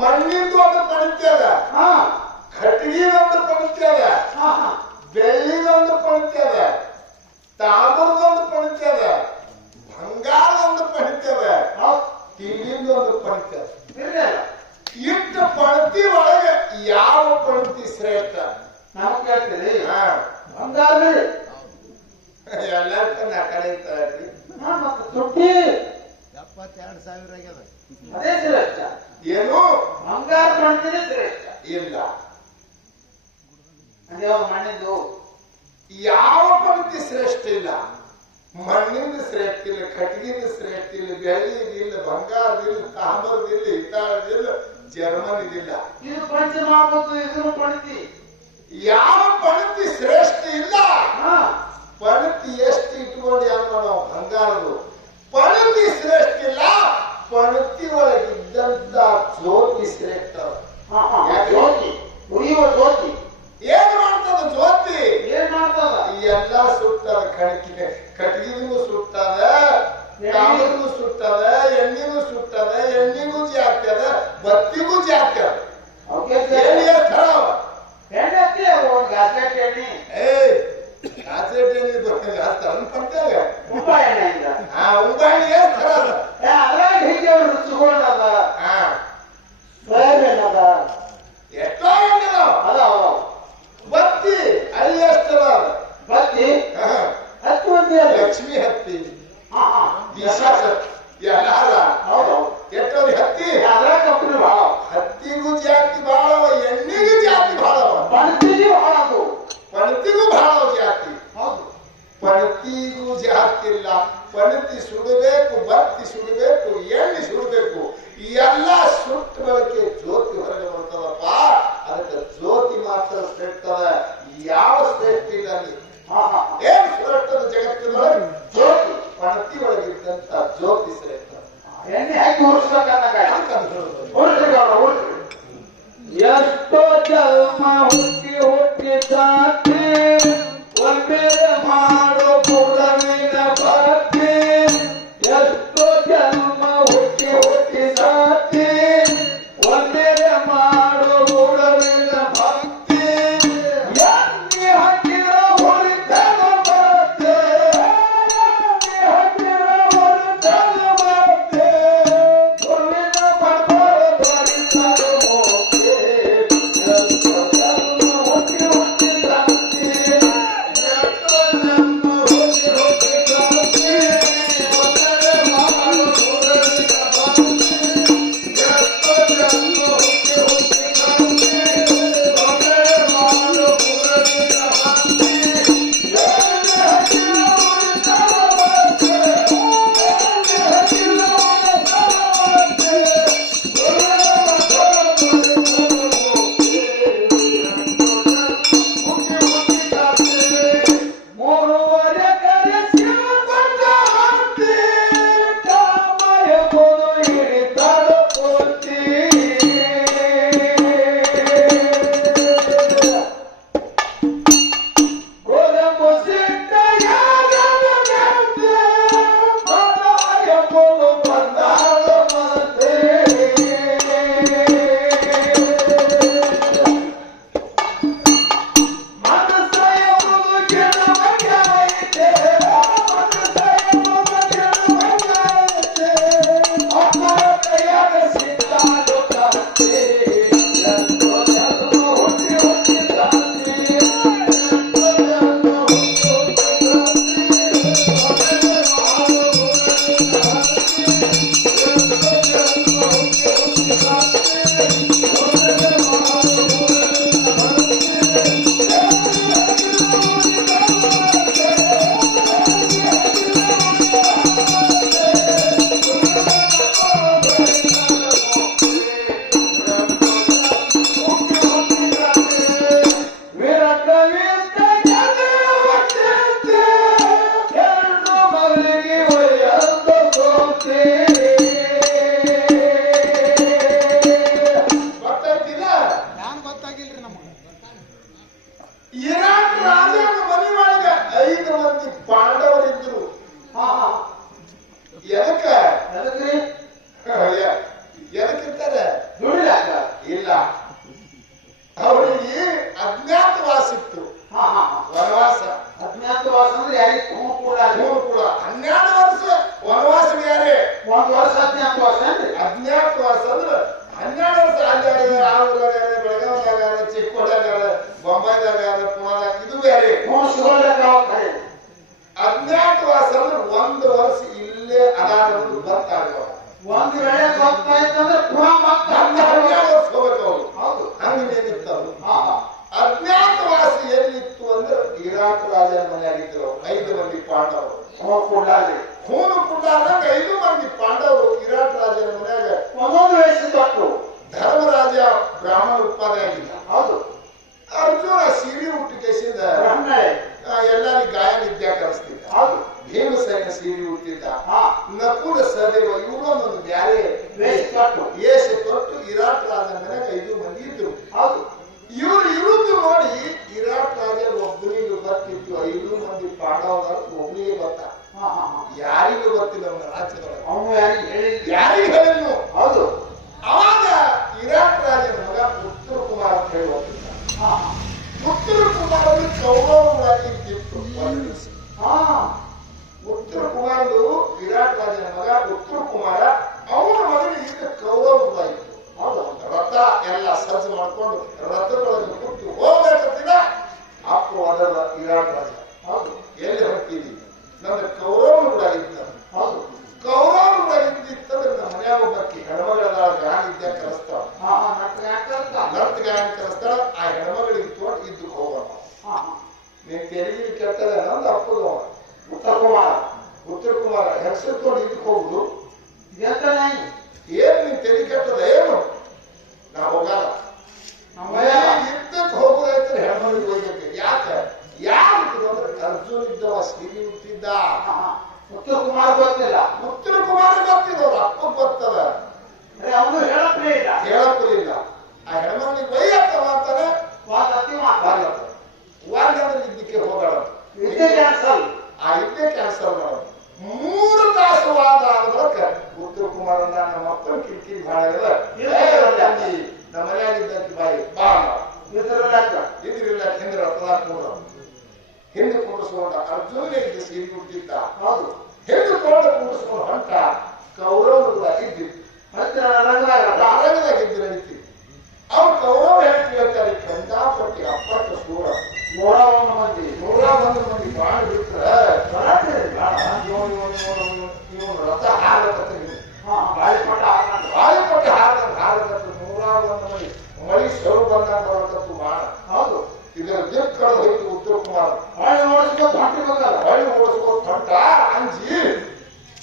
ಮಣ್ಣಿಂದು ಒಂದು ಪಂಕ್ತಿ ಅದ, ಕಟ್ಟಿಗೆದೊಂದು ಪಂಕ್ತಿ ಅದ, ಬೆಳ್ಳಿದೊಂದು ಪಂಕ್ತಿ ಅದ, ತಾಮ್ರದೊಂದು ಪಂಕ್ತಿ ಅದ, ಬಂಗಾರದೊಂದು ಪಂಕ್ತಿ ಅದ, ತಿಳಿದೊಂದು ಪಂಕ್ತಿ ಅದ. ಇಟ್ಟು ಪಂಕ್ತಿ ಒಳಗೆ ಯಾವ ಪಂಕ್ತಿ ಶ್ರೇಷ್ಠ ನಾವು ಕೇಳ್ತೀರಿ? ಬಂಗಾರ ಎಲ್ಲರಿಗೂ ನಾ ಕಡೆ ಇರ್ತಾರೆ. ತುಟ್ಟಿ 72,000 ಆಗ್ಯದ. ಅದೇ ಶ್ರೇಷ್ಠ. ಏನು ಬಂಗಾರ ಪಂಕ್ತಿನೇ ಶ್ರೇಷ್ಠ ಇಲ್ಲ. ಅದೇ ಮಣ್ಣಿಂದು ಯಾವ ಪಂಕ್ತಿ ಶ್ರೇಷ್ಠ ಇಲ್ಲ. ಮಣ್ಣಿಂದ ಶ್ರೇಷ್ಠ ಇಲ್ಲ, ಕಟ್ಟಿಗೆದ ಶ್ರೇಷ್ಠ ಇಲ್ಲ, ಬೆಳ್ಳಿದಿಲ್ಲ, ಬಂಗಾರದಿಲ್ಲ, ತಾಮ್ರದಿಲ್ಲ, ಹಿತ್ತಾಳದಿಲ್ಲ, ಜರ್ಮನಿದಿಲ್ಲ. ಇದು ಪಂಚ ಮಾಡ್ಬೋದು, ಇದನ್ನು ಪಂಕ್ತಿ. ಯಾವ ಪಂಕ್ತಿ ಶ್ರೇಷ್ಠ ಇಲ್ಲ. ಪಂಕ್ತಿ ಎಷ್ಟು ಇಟ್ಕೊಂಡು ಯಾವ ನಾವು ಬಂಗಾರದು ಪಂಕ್ತಿ ಶ್ರೇಷ್ಠ ಇಲ್ಲ. ಪಂಕ್ತಿ ಒಳಗಿದ್ದಂತ ಜ್ಯೋತಿ ಶ್ರೇಷ್ಠ. ಜ್ಯೋತಿ ಉರಿಯುವ ಜ್ಯೋತಿ ಏನ್ ಮಾಡ್ತದ ಜ್ಯೋತಿ? ಏನ್ ಮಾಡ್ತದ? ಎಲ್ಲ ಸುಟ್ಟದ. ಕಟ್ಟಿಗೆಗೂ ಸುಟ್ಟದ, ತಾಮ್ರಗೂ ಸುಟ್ಟದ, ಎಣ್ಣಿಗೂ ಸುಟ್ಟದ, ಎಣ್ಣಿಗೂ ಜಾಸ್ತಿ ಅದ, ಬತ್ತಿಗೂ ಜಾಸ್ತಿ ಅದ. ಎಷ್ಟೋ ಬತ್ತಿ ಅಲ್ಲಿ ಎಷ್ಟದ ಬತ್ತಿ ಲಕ್ಷ್ಮಿ ಹತ್ತಿ ಎಲ್ಲಾರ ಎಷ್ಟವ್ರಿ ಹತ್ತಿ ಹತ್ತಿಗೂ ಜಾತಿ ಬಾಳವ, ಎಣ್ಣಿಗೂ ಜಾತಿ ಬಾಳವ, ಪಣತಿಗೂ ಬಾಳವ ಜಾತಿ. ಪಣತಿಗೂ ಜಾತಿ ಇಲ್ಲ. ಪಣತಿ ಸುಡಬೇಕು, ಬತ್ತಿ ಸುಡಬೇಕು, ಎಣ್ಣೆ ಸುಡಬೇಕು. ಎಲ್ಲ ಸುಟ್ಟ ಬಳಕೆ ಜ್ಯೋತಿ ಹೊರಗೆ ಬರ್ತದಪ್ಪ. ಅದಕ್ಕೆ ಜ್ಯೋತಿ ಮಾತ್ರ ಶ್ರೇಷ್ಠದ, ಯಾವ ಶ್ರೇಷ್ಠ ಇಲ್ಲ. ಏನ್ ಶ್ರೇಷ್ಠದ ಜಗತ್ತಿನೊಳಗೆ? ಜ್ಯೋತಿ. ಪಣತಿ ಒಳಗಿದ್ದಂತ ಜ್ಯೋತಿ ಶ್ರೇಷ್ಠ. ಎಣ್ಣೆ ಹಾಕಿ ಉರಿಸ್ಬೇಕಂದಾಗ ಎಷ್ಟೋ ಜನ್ಮ ಹುಟ್ಟಿ ಹುಟ್ಟಿ ಸಾಕಿ ಒಂದೇ ಮಾಡೋ ಪುರವಿನ ಭಕ್ತಿ. ಎಷ್ಟೋ ಜನ್ಮ ಹುಟ್ಟಿ ಹುಟ್ಟಿ ಸಾಕಿ ಒಂದೇ ಮಾಡೋ ಪುರವಿನ ಭಕ್ತಿ. ಎಣ್ಣೆ ಹಾಕಿರೋ ಇಲ್ಲೇ ಅದಾನೊಂದು ಗೊತ್ತಾಗಲ್ಲ. ಒಂದು ವೇಳೆ ಗೊತ್ತಾಯ್ತಂದ್ರೆ ಪುನಃ ಮತ್ತೆ ಹೋಗ್ಬೇಕು ಅವ್ರು. ಹೌದು. ಹಂಗೇನಿತ್ತದು. ಅಜ್ಞಾತವಾಸಿ ಎಲ್ಲಿತ್ತು ಅಂದ್ರೆ ಇರಾಕ್ ರಾಜನ ಮನೆಯಾಗಿದ್ರು 5 ಮಂದಿ ಪಾಂಡವರು. ಹೂನು ಕುಂಡಾದಾಗ 5 ಮಂದಿ ಪಾಂಡವರು ಇರಾಕ್ ರಾಜನ ಮನೆಯಾಗ ಒಂದೊಂದು ವಯಸ್ಸು ತೊಟ್ಟು ಧರ್ಮರಾಜ ಬ್ರಾಹ್ಮಣ ಉತ್ಪಾದನೆ ಆಗಿಲ್ಲ. ಹೌದು. ಅರ್ಜುನ ಸೀರೆ ಹುಟ್ಟಿಕೆಸಿಂದ ಎಲ್ಲರಿಗೂ ಗಾಯನ ವಿದ್ಯಾ ಕಲಿಸ್ತಿದ್ದ. ಹೌದು. ಭೀಮಸೇನ ಸೀರೆ ಹುಟ್ಟಿದ್ದ. ನಕುಲ ಸದೇವ ಇವರೊಂದೊಂದು ಬ್ಯಾರೆ ವೇಷ ತೊಟ್ಟು ಇರಾಕ್ ರಾಜನ ಮನೆಯಾಗ 5 ಮಂದಿ ಇದ್ರು. ಹೌದು. ಇವ್ರು ಇರುವುದು ನೋಡಿ ಇರಾಕ್ ರಾಜ ಒಬ್ಬನಿಗೆ ಬರ್ತಿತ್ತು. 5 ಮಂದಿ ಪಾಂಡವರ ಒಬ್ಬನಿಗೆ ಬರ್ತ. ಯಾರಿಗೂ ಗೊತ್ತಿಲ್ಲ ಅವನ ರಾಜ್ಯದೊಳಗೆ. ಅವನು ಯಾರಿಗೆ ಹೇಳಿದ್ನು. ಹೌದು. ಅವಾಗ ಇರಾಕ್ ರಾಜನ ಮಗ ಉತ್ತರ ಕುಮಾರ ಅಂತ ಹೇಳಿ ಹೋಗ್ತಿದ್ದ. ಉತ್ತರ ಕುಮಾರನು ಕೌರವರಾಗಿ ಇದ್ದಿತ್ತು. ಉತ್ತರ ಕುಮಾರನು ವಿರಾಟ್ ರಾಜನ ಮಗ ಉತ್ತರ ಕುಮಾರ ಅವನ ಮಗನಿಗೆ ಈಗ ಕೌರವರಾಯಿತು. ರಥ ಎಲ್ಲ ಸಜ್ಜು ಮಾಡ್ಕೊಂಡು ರಥದೊಳಗೆ ಕೂತು ಹೋಗ್ಬೇಕಂತಿದ ಅಪ್ಪು ಅದರ ವಿರಾಟ್ ರಾಜ. ಹೌದು. ಎಲ್ಲಿ ಹೊಂಟಿದಿ? ನನ್ನ ಕೌರವನು ಕೂಡ ಇದ್ದ. ಹೌದು. ಕೌರವನು ಕೂಡ ಇದ್ದಿತ್ತಂದ್ರೆ ನಮ್ಮ ಮನ್ಯಾಗ ಒಬ್ಬಕ್ಕಿ ಹೆಣ್ಮಗಳ ಗಾನ ಇದ್ದ ಕಲಿಸ್ತಾಳ. ನರ್ತ ಗಾಯನ ಕಲಿಸ್ತಾಳ. ಆ ಹೆಣ್ಮಗಳಿಗೆ ತೋಟ ಇದ್ದಕ್ಕೆ ಹೋಗೋಣ. ನೀನ್ ತೆರಿಗೆ ಕೆಟ್ಟದ ನಂದು ಅಪ್ಪಗ ಉತ್ತರ ಕುಮಾರ ಹೆಸರು ತೋಟ ಇದಕ್ಕೆ ಹೋಗುದು. ಏನ್ ನೀನ್ ತೆರಿಗೆ ಕೆಟ್ಟದ ಏನು? ನಾ ಹೋಗಲ್ಲ. ಇದ್ದಕ್ಕೆ ಹೋಗೋದಾಯ್ತು ಹೆಣ್ಮಗಳಿಗೆ ಹೋಗ್ಬೇಕು. ಯಾಕೆ ಅಂದ್ರೆ ಅರ್ಜುನ್ ಇದ್ದವ ಸಿರಿ ಹುಟ್ಟಿದ್ದ. ಉತ್ತರ ಕುಮಾರ ಗೊತ್ತಿಲ್ಲ. ಉತ್ತರ ಕುಮಾರ ಗೊತ್ತಿದ್ದವ್ರು ಅಪ್ಪ ಗೊತ್ತದ. ಅವನು ಹೇಳಪ್ಪಲಿಲ್ಲ. ಆ ಹೆಣ್ಮಗಳಿಗೆ ವೈಯತ್ತವ ಅಂತಾನೆ ವಾಲ್ಯಂದ್ರೆ ಇದ್ದಕ್ಕೆ ಹೋಗೋಣ. ಆ ಇದ್ದೇ ಕ್ಯಾನ್ಸಲ್ ಮಾಡೋದು. 3 ತಾಸು ವಾದ ಆದ ಬಳಿಕ ಉತ್ತರ ಕುಮಾರನ ನಮ್ಮ ಅಪ್ಪನ ಕಿರಿಕಿರಿ ಭಾಳ ನಮ್ಮ ಮನೆಯಾಗಿದ್ದಕ್ಕೆ ಬಾಯಿ ಬಾ ಇದ್ರಿಲ್ಲ ಹಿಂದೆ ರಥದಾಗ ಕೂಡ ಹಿಂದೆ ಕೂಡಿಸ್ಕೊಂಡ ಅರ್ಜುನ ಇದ್ದ ಸೀರೆ ಹುಟ್ಟಿದ್ದ. ಹೌದು. ಹಿಂದೆ ಕೊಂಡು ಕೂಡಿಸ್ಕೊಂಡು ಹೊಂಟ ಕೌರವರ ಇದ್ದಿತ್ತು. ರಂಗದಾಗಿದ್ದು ನಡೀತಿ. ಅವ್ರು ಕೌರವ ಹೇಳ್ತಿ ಹೇಳ್ತಾರೆ ಕಂದಾಪಟ್ಟಿ ಅಪ್ಪಟ್ಟು ಸೂರ 101 ಮಂದಿ ಬಾಣ ಬಿಟ್ರ ಇವನು ರಥ ಹಾರಕತ್ತಿದೆ. ಬಾಳಿಪಟ್ಟಿ ಹಾರಕತ್ತು 101 ಮಂದಿ ಮಳಿ ಸರು ಬಂದಾಗ ಬರಕತ್ತು ಬಾಣ. ಹೌದು. ಇದರ ದಿಕ್ ಕಡೆ ಹೋಯ್ತು ಉತ್ತರ ಕುಮಾರ. ಹೊಳ್ಳಿ ಓಡಿಸ್ಬೋದು ಹೊಂಟ ಅಂಜಿ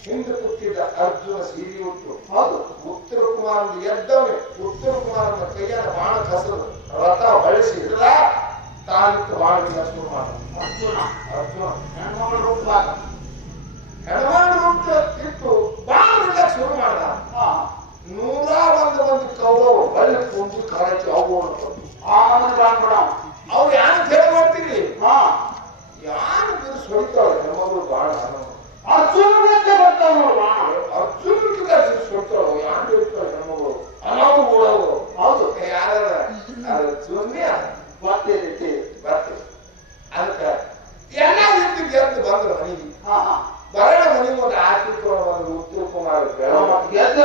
ಹಿಂದೆ ಕೂತಿದ್ದ ಅರ್ಜುನ ಸೀರೆ ಉಟ್ಟು. ಹೌದು. ಉತ್ತರ ಕುಮಾರನ ಎದ್ದವನೇ ಉತ್ತರ ಕುಮಾರನ ಕೈಯನ್ನ ಬಾಣ ಕಸರು ರಥ ಬಳಸಿ ಹಿಡಿದ ತಾನಿತ್ತು ಬಾಣ ಶುರು ಮಾಡ. ಅರ್ಜುನ ಹೆಣ್ಮಗಳು ರೂಪ ಇಟ್ಟು ಬಾಣ ಬಿಡ್ಲಕ್ಕೆ ಶುರು ಮಾಡ. 101 ಮಂದಿ ಕೌರವ ಬಳ್ಳಿ ಕುಂದು ಕರಚಿ ಅವು ಅವ್ರು ಯಾರು ಕೇಳ ಮಾಡ್ತೀರಿ? ಯಾರು ಬಿರುಸು ಹೊಡಿತಾಳೆ ಹೆಣ್ಮಗಳು ಬಾಣ. ಅರ್ಜುನಕ್ಕೆ ಬರ್ತಾವ ಅರ್ಜುನಕ್ಕೆ ಬಿರುಸು ಯಾರು ಹೇಳ್ತಾಳೆ ಹೆಣ್ಮಗಳು ಅನಾವು ಓಡೋದು. ಹೌದು. ಯಾರ ಸುಮ್ಮನೆ ಬರ್ತೇನೆ ಅದಕ್ಕೆ ಎಲ್ಲ ರೀತಿ ಗೆದ್ದು ಬಂದ್ರು ಮನೆಗೆ. ಬರೋಣ ಮನೆಗೆ ಒಂದು ಆತಿಕೊಂಡು ಬಂದ್ರು ಉತ್ತರ ಕುಮಾರ ಗೆದ್ದ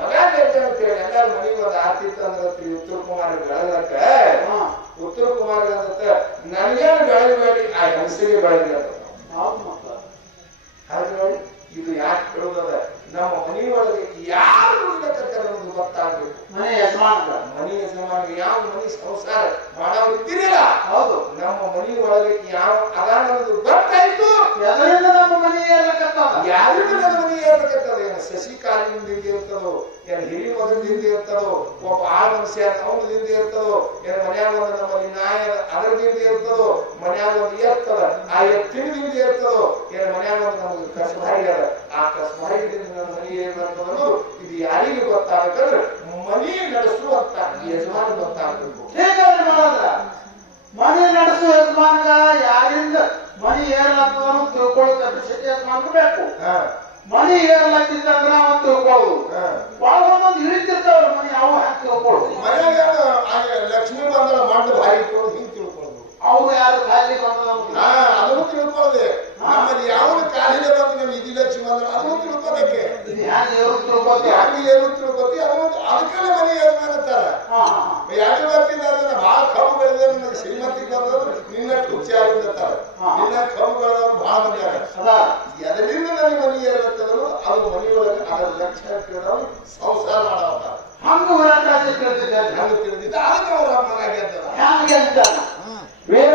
ಮಗ ಗೆದ್ದ ಅಂತೇಳಿ ಎಲ್ಲಾರು ಮನೆಗೆ ಒಂದು ಆತಿತ್ತು ಅಂದ್ರೆ ಉತ್ತರ ಕುಮಾರ ಬೆಳೆದಕ್ಕ ಉತ್ತರ ಕುಮಾರ ನನಗೇನು ಬೆಳೆದಬೇಡಿ ಆ ಹೆಂಗಸಿಗೆ ಬೆಳೆದ. ಹಾಗಾಗಿ ಇದು ಯಾಕೆ ಕೇಳೋದದ ನಮ್ಮ ಮನೆಯೊಳಗೆ ಯಾರು ನುಡಿಬೇಕಂತಾರೆ ನಮ್ಗೆ ಗೊತ್ತಾಗ್ಬೇಕು. ಮನೆ ಯಜಮಾನಿಗೆ ಯಾವ ಮನೆ ಸಂಸಾರ ಮಾಡೋರು ಇದ್ದೀರಿಲ್ಲ. ಹೌದು. ನಮ್ಮ ಮನೆಯೊಳಗೆ ಯಾವ ಅದಾನದು ಗೊತ್ತಾಯ್ತು. ಯಾರಿಂದ ನಮ್ಮ ಮನೆ ಏರ್ಬೇಕಂತದ ಏನು ಸಸಿ ಕಾಲಿನಿಂದ ಇರ್ತದೋ ಏನು ಹಿರಿ ಮಗನಿಂದ ಇರ್ತದೋ ಒಬ್ಬ ಆ ಮನುಷ್ಯ ಅವನದಿಂದ ಇರ್ತದೋ ಏನು ಮನ್ಯಾಗ ಒಂದು ನಮ್ಮಲ್ಲಿ ನಾಯ ಅದರದಿಂದ ಇರ್ತದೋ ಮನ್ಯಾಗ ಒಂದು ಎತ್ತದ ಆ ಎತ್ತಿನದಿಂದ ಇರ್ತದೋ ಏನು ಮನ್ಯಾಗ ಒಂದು ನಮ್ಗೆ ಕಸಬಾಯಿ ಅದ ಆ ಕಸಬಾಯಿದಿಂದ ನನ್ನ ಮನೆ ಏನ್ ಬರ್ತದೋ ಇದು ಯಾರಿಗೆ ಗೊತ್ತಾಗಬೇಕಂದ್ರೆ ಮನೆ ನಡೆಸುವಂತ ಯಜಮಾನ ಗೊತ್ತಾಗಬೇಕು. ಮನೆ ನಡೆಸುವ ಯಜಮಾನ ಯಾರಿಂದ ಮನಿ ಏರ್ಲತ್ತದನ್ನು ತಿಳ್ಕೊಳ್ಳೋದು ಯಜಮಾನ ಬೇಕು. ಮನಿ ಏರ್ಲತ್ತಿದ್ದಂದ್ರ ನಾವು ತಿಳ್ಕೊಳ್ಳೋದು ಒಂದೊಂದು ಇಳಿತಿರ್ತಾವ ಮನಿ ಅವು ಹಾಕಿ ತಿಳ್ಕೊಳ್ಳೋದು. ಮನ್ಯಾಗ ಲಕ್ಷ್ಮೀ ಬಂದಳ ಮಣ್ಣು ಭಾರಿ ಇಟ್ಕೊಂಡು ಹಿಂಗ್ ತಿಳ್ಕೊಳ್ಳೋದು. ಅವ್ರು ಯಾರು ಖಾಲಿ ಬಂದ ಅದನ್ನು ತಿಳ್ಕೊಳ್ಳೋದೆ. ನಮ್ಮಲ್ಲಿ ಯಾವ ಕಾಲಿನ ಬಂದು ನಮ್ಗೆ ಇದಿ ಲಕ್ಷ್ಮಿ ಬಂದಳ ಅದನ್ನು ತಿಳ್ಕೋಬೇಕೆ. ಹ್ಯಾಂಗ ಏನು ತಿಳ್ಕೊತಿ ಅದಕ್ಕೆಲ್ಲ ಮನೆ ಯಜಮಾನ ಅಂತಾರ. ಯಾಕೆ ಬರ್ತಿದ್ದಾರೆ ಬಹಳ ಕಬ್ಬು ಬೆಳೆದ ನನಗೆ ಶ್ರೀಮಂತಿಗೆ ಬಂದ್ರೆ ನಿನ್ನಟ್ಟು ಹುಚ್ಚಿ ಆಗಿರ್ತಾರೆ. ಇನ್ನ ಕಬ್ಬುಗಳದವ್ರು ಬಹಳ ಮಂದಿ ಅದ ಎದರಿಂದ ನನಗೆ ಮನಿ ಏರ್ಲತ್ತದನು ಅದು ಮನಿ ಒಳಗೆ ಅದರ ಲಕ್ಷ ಇಟ್ಟಿರೋರು ಸಂಸಾರ ಮಾಡವ ಹಂಗ ಹೊರಟಾಜ ಕೇಳ್ತಿದ್ದೆ ಹಂಗ ತಿಳಿದಿದ್ದ ಅದಕ್ಕೆ ಅವ್ರ ಮನೆಗೆ ಅಂತ ಹ್ಯಾಂಗೆ ಅಂತ ವೀರ